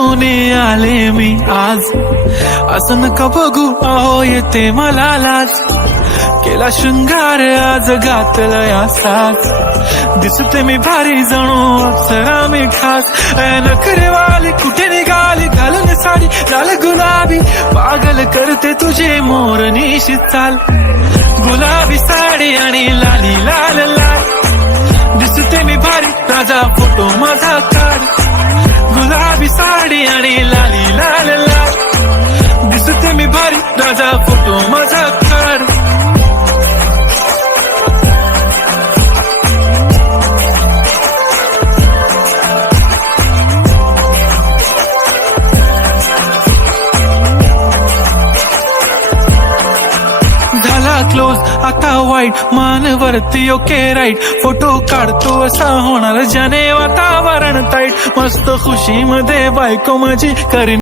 घेऊन आले मी आज. असं नका बघू अहो येते मला लाज. केला शृंगार आज घातलाय असाच. दिसते मी भारी जणू अप्सरा मी खास. नखरेवाली कुठे निघाली घालून साडी लाल गुलाबी. पागल करते तुझे मोरनीशी चाल. गुलाबी साडी आणि लाली लाल लाल. दिसते मी भारी ताजा फोटो माझा काढ. गुलाबी साडी आणि लाली लाल लाल. दिसते मी भारी ताजा फोटो माझा काढ. क्लोज आता वाईट मानवरती ओके राईट. फोटो काढतो असा होणार ज्याने वातावरण ताईट. मस्त खुशी मध्ये बायको माझी करीन